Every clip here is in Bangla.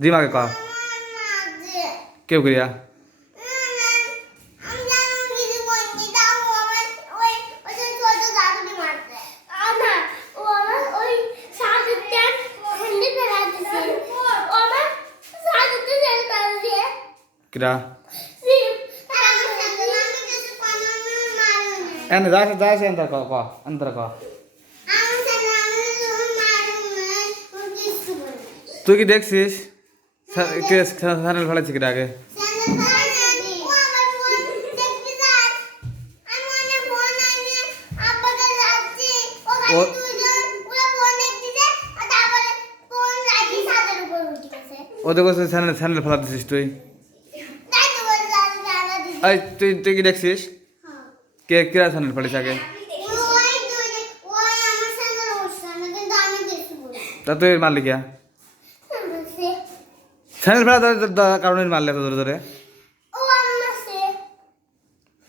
দিমাগে ক কেউ করিয়া কিরা এনে যাইছে এন্তর ক এন্তর ক তুই কি দেখছিস চ্যানেল ফেলেছি কিরা আগে ওদের কাছে চ্যানেল ফেলা দিছিস তুই এই তুই কি দেখছিস কে কিরা চ্যানেল ফেলেছে আগে তা তুই মারলি কিয়া চ্যানেল ফেলা কারণে মারলে তো ধরে ধরে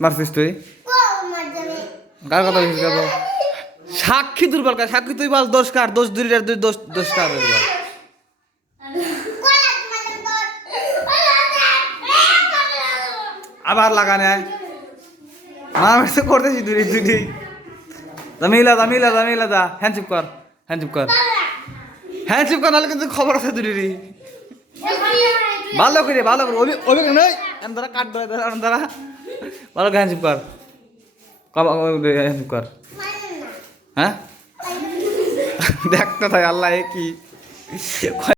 মারছিস তুই কার কথা বলছিস কেন সাক্ষী দুর্বল কার সাক্ষী তুই বল দোষ কার দোষ দুইটার দুই দোষ কার বল আবার লাগানে আমি তো করতেছি দুটি দামিলা দা হ্যান্ডশিপ কর নাহলে কিন্তু খবর আছে দুটি ভালো করে ওই নয় এমন কাট দ্বারা ভালো করে হ্যান্ডশিপ কর হ্যান্ডশিপ কর হ্যাঁ দেখতে থাক আল্লাহ কি